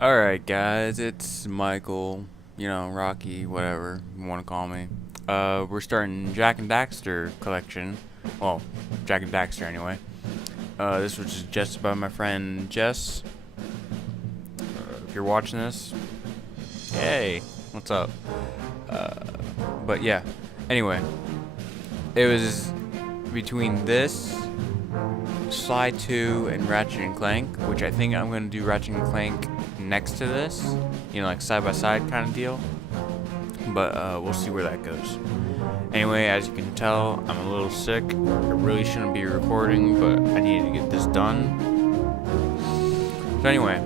Alright guys, it's Michael, Rocky, whatever you want to call me. We're starting Jak and Daxter collection. Well, Jak and Daxter anyway. This was just by my friend Jess. If you're watching this, hey, what's up? But yeah, anyway. It was between this, Sly 2, and Ratchet and Clank, which I think I'm going to do Ratchet and Clank next to this, like side by side kind of deal, but we'll see where that goes. Anyway, as you can tell, I'm a little sick. I really shouldn't be recording, but I needed to get this done. So anyway,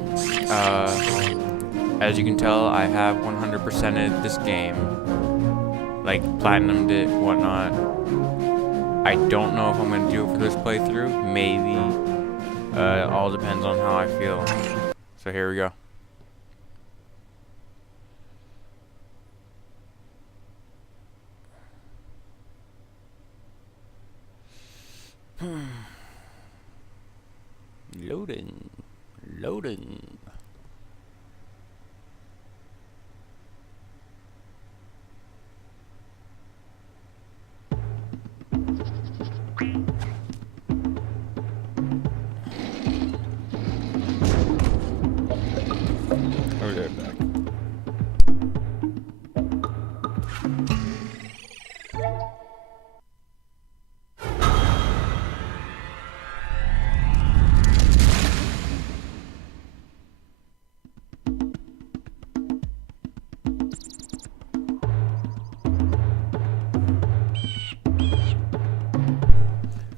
as you can tell, I have 100%ed this game, like platinumed it, whatnot. I don't know if I'm going to do it for this playthrough, maybe. All depends on how I feel. So here we go. Loading. Oh, they're back.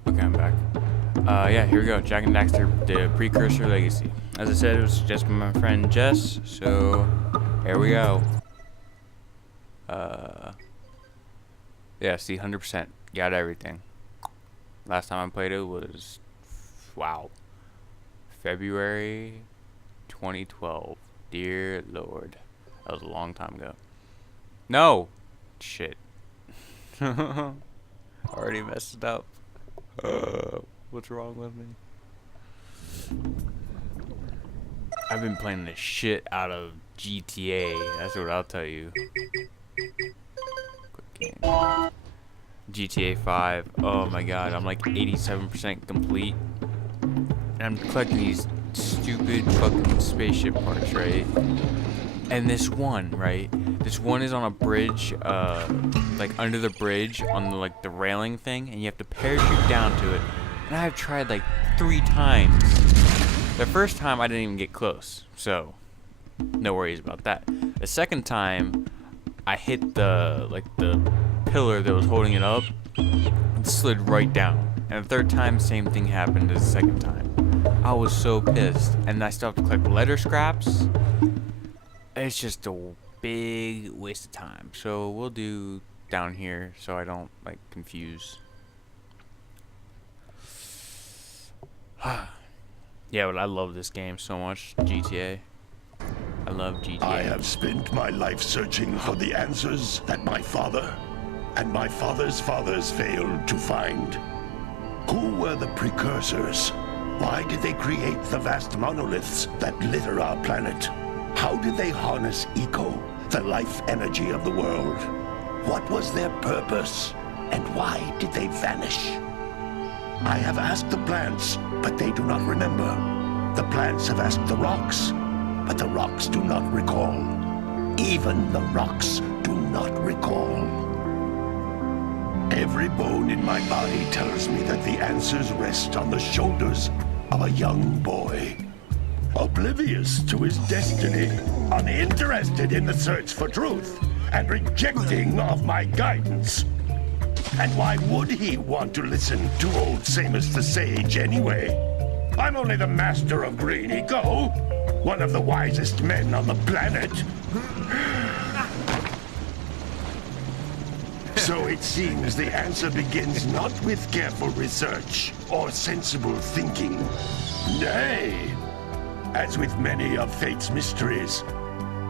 Okay, I'm back. Yeah, here we go. Jak and Daxter, the Precursor Legacy. As I said, it was just my friend Jess, so here we go. Yeah, see, 100%. Got everything. Last time I played it was, wow, February 2012. Dear Lord. That was a long time ago. No! Shit. Already messed it up. What's wrong with me? I've been playing the shit out of GTA. That's what I'll tell you. Quick game. GTA 5. Oh my god, I'm like 87% complete. And I'm collecting these stupid fucking spaceship parts, right? And this one, right? This one is on a bridge, like under the bridge on the, like the railing thing, and you have to parachute down to it. And I've tried like 3 times. The first time I didn't even get close, so no worries about that. The second time, I hit the pillar that was holding it up, and slid right down. And the third time, same thing happened as the second time. I was so pissed, and I still have to collect letter scraps. It's just a big waste of time. So we'll do down here so I don't like confuse. Yeah, but I love this game so much. GTA. I love GTA. I have spent my life searching for the answers that my father and my father's fathers failed to find. Who were the precursors? Why did they create the vast monoliths that litter our planet? How did they harness eco, the life energy of the world? What was their purpose? And why did they vanish? I have asked the plants, but they do not remember. The plants have asked the rocks, but the rocks do not recall. Even the rocks do not recall. Every bone in my body tells me that the answers rest on the shoulders of a young boy. Oblivious to his destiny, uninterested in the search for truth, and rejecting of my guidance. And why would he want to listen to old Samus the Sage anyway? I'm only the master of green eco, one of the wisest men on the planet. So it seems the answer begins not with careful research or sensible thinking. Nay, as with many of fate's mysteries,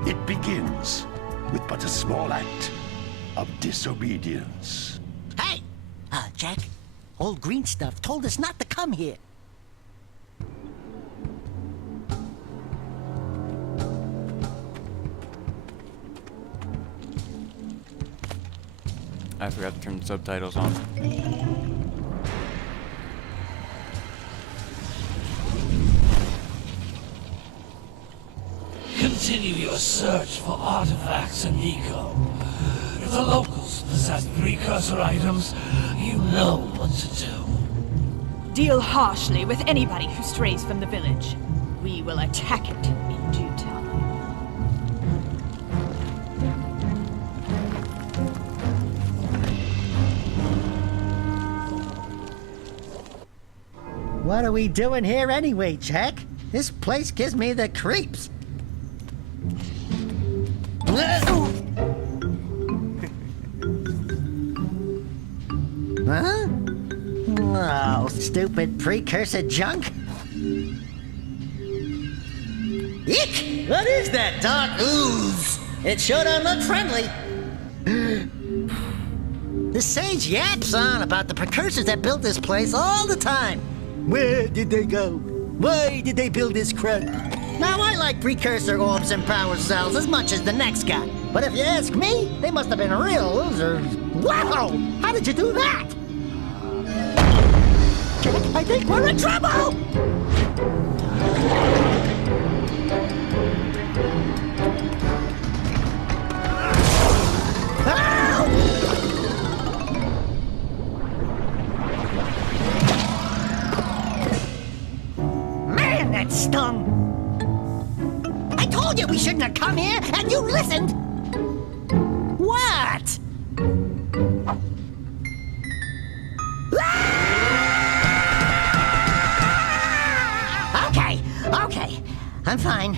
it begins with but a small act of disobedience. Hey! Jack, old green stuff told us not to come here. I forgot to turn the subtitles on. Continue your search for artifacts and eco. If the locals possess precursor items, you know what to do. Deal harshly with anybody who strays from the village. We will attack it in due time. What are we doing here anyway, Jak? This place gives me the creeps. Huh? Oh, stupid precursor junk. Eek! What is that dark ooze? It sure don't look friendly. The sage yaps on about the precursors that built this place all the time. Where did they go? Why did they build this crud? Now, I like precursor orbs and power cells as much as the next guy. But if you ask me, they must have been real losers. Wow! How did you do that? Jak, I think we're in trouble! Man, that stung! I told you we shouldn't have come here, and you listened! What? Okay. I'm fine.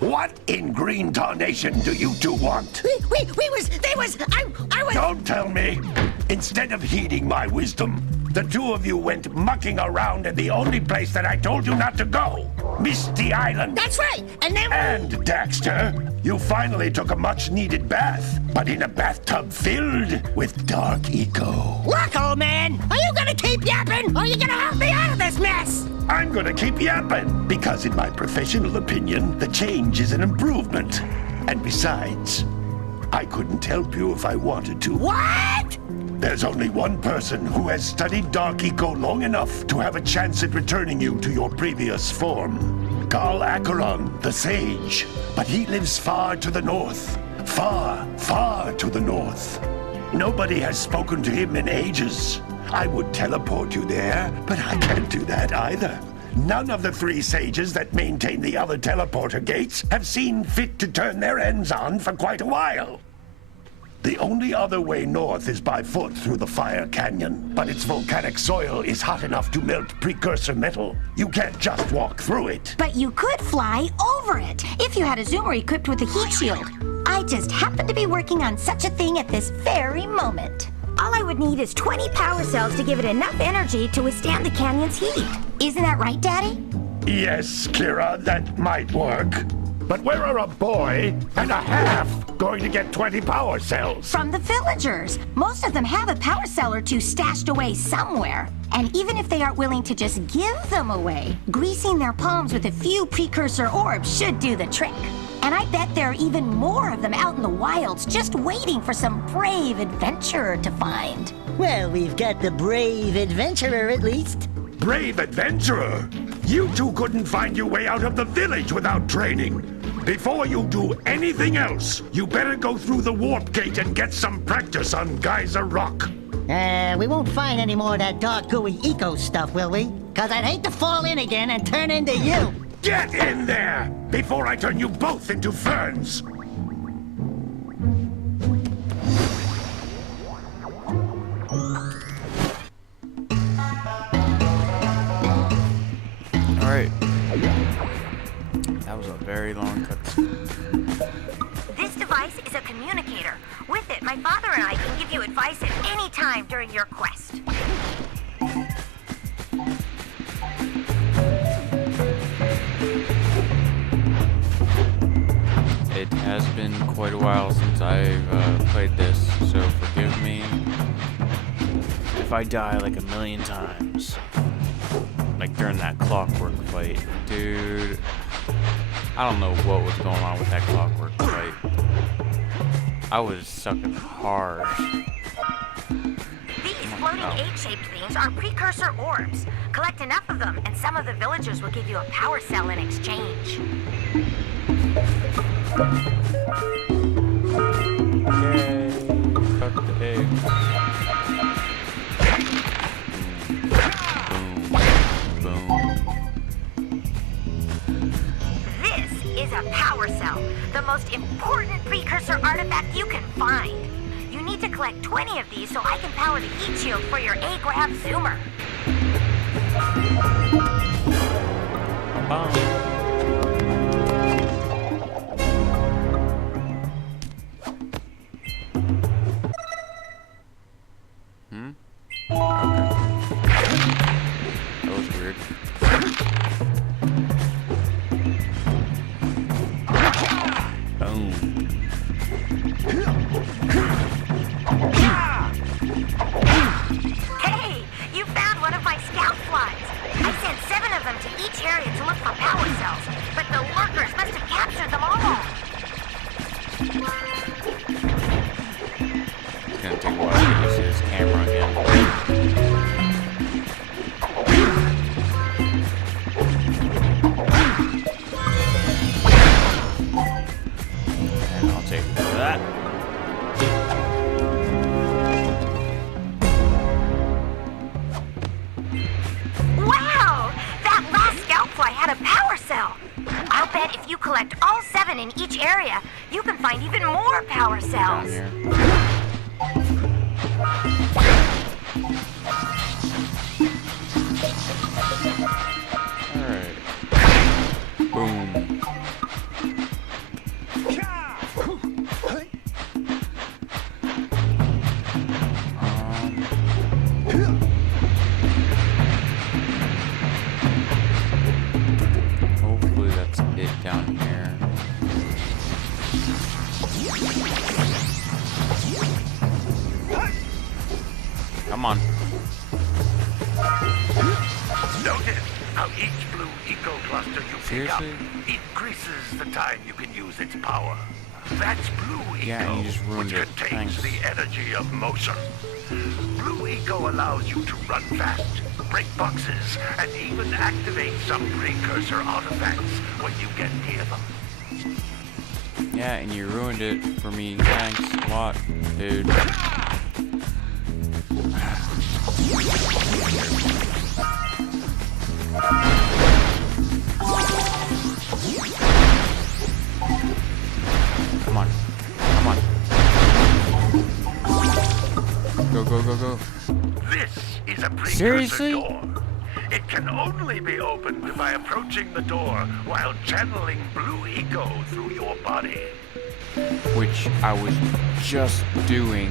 What in green tarnation do you two want? I was... Don't tell me. Instead of heeding my wisdom, the two of you went mucking around in the only place that I told you not to go. Misty Island. That's right, and then... And, Daxter, you finally took a much-needed bath, but in a bathtub filled with dark eco. Look, old man, are you gonna keep yapping, or are you gonna help me out of this mess? I'm gonna keep yapping, because in my professional opinion, the change is an improvement. And besides, I couldn't help you if I wanted to. What? There's only one person who has studied Dark Eco long enough to have a chance at returning you to your previous form. Carl Acheron, the Sage. But he lives far to the north. Far, far to the north. Nobody has spoken to him in ages. I would teleport you there, but I can't do that either. None of the three sages that maintain the other teleporter gates have seen fit to turn their ends on for quite a while. The only other way north is by foot through the Fire Canyon, but its volcanic soil is hot enough to melt precursor metal. You can't just walk through it. But you could fly over it if you had a zoomer equipped with a heat shield. I just happen to be working on such a thing at this very moment. All I would need is 20 power cells to give it enough energy to withstand the canyon's heat. Isn't that right, Daddy? Yes, Kira, that might work. But where are a boy and a half going to get 20 power cells? From the villagers. Most of them have a power cell or two stashed away somewhere. And even if they aren't willing to just give them away, greasing their palms with a few precursor orbs should do the trick. And I bet there are even more of them out in the wilds just waiting for some brave adventurer to find. Well, we've got the brave adventurer at least. Brave adventurer! You two couldn't find your way out of the village without training. Before you do anything else, you better go through the warp gate and get some practice on Geyser Rock. We won't find any more of that dark gooey eco stuff, will we? 'Cause I'd hate to fall in again and turn into you. Get in there before I turn you both into ferns. Alright. That was a very long cutscene. This device is a communicator. With it, my father and I can give you advice at any time during your quest. It has been quite a while since I've played this, so forgive me if I die like a million times, like during that clockwork fight, dude, I don't know what was going on with that clockwork fight. I was sucking hard. These floating egg-shaped things are precursor orbs. Collect enough of them, and some of the villagers will give you a power cell in exchange. Yay! Cut the eggs. Boom. Boom. This is a power cell, the most important precursor artifact you can find. You need to collect 20 of these so I can power the heat shield for your A-grab zoomer. Okay. That was weird. Boom. Hey, you found one of my scout flies. I sent 7 of them to each area to look for power cells, but the lurkers must have captured them all. It's gonna take a while to get used to this camera again. And I'll take that. Wow! That last scout fly had a power cell. I'll bet if you collect all 7 in each area, you can find even more power Down cells. here. Alright. Boom. Hopefully that's it down here. Come on. Notice how each blue eco cluster you pick up Seriously? increases the time you can use its power. That's blue eco, Yeah, and you just ruined which it. contains Thanks. the energy of motion. Blue eco allows you to run fast, break boxes, and even activate some precursor artifacts when you get near them. Yeah, and you ruined it for me. Thanks a lot, dude. Come on. Come on. Go, go, go, go. This is a precursor Seriously? door. It can only be opened by approaching the door while channeling blue eco through your body. Which I was just doing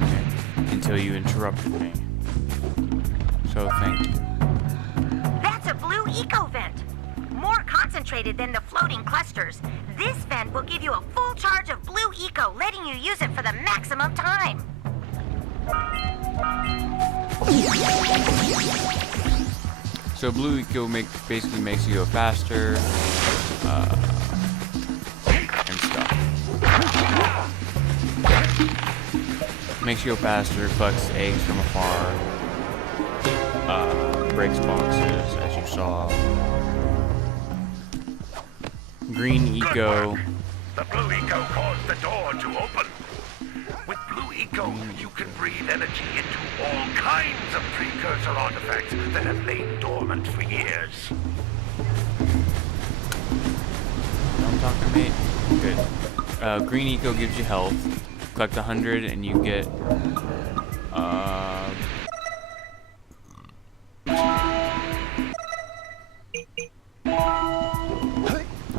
until you interrupted me. So thank you. That's a blue eco vent. More concentrated than the floating clusters. This vent will give you a full charge of blue eco, letting you use it for the maximum time. So blue eco basically makes you go faster, and stuff. Makes you go faster, collects eggs from afar, breaks boxes, as you saw. Green Good eco. work. The blue eco caused the door to open. With blue eco, you can breathe energy into all kinds of precursor artifacts that have lain dormant for years. Don't talk to me. Good. Green eco gives you health. Collect 100 and you get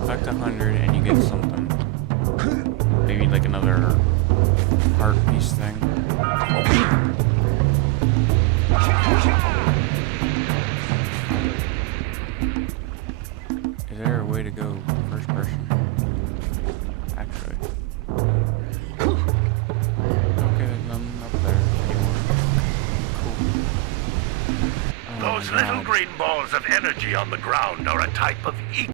collect 100 and you get something. Maybe like another heart piece thing. Is there a way to go first person? Actually. Okay, there's none up there anymore. Cool. Those my little God. green balls of energy on the ground are a type of